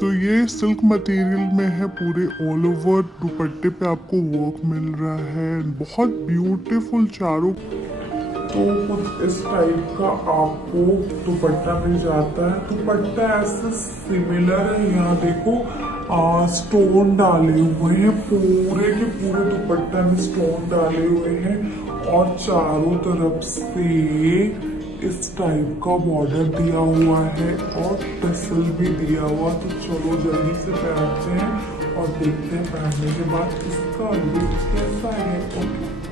सो ये silk material में है, पूरे ऑल ओवर दुपट्टे पे आपको वर्क मिल रहा है, बहुत ब्यूटीफुल चारों। तो कुछ इस टाइप का आपको दुपट्टा मिल जाता है। दुपट्टा ऐसे सिमिलर है, यहाँ देखो स्टोन डाले हुए हैं, पूरे के पूरे दुपट्टा में स्टोन डाले हुए हैं और चारों तरफ से इस टाइप का बॉर्डर दिया हुआ है और टसल भी दिया हुआ। तो चलो जल्दी से पहनते हैं और देखते हैं पहनने के बाद इसका लुक कैसा है। ओके।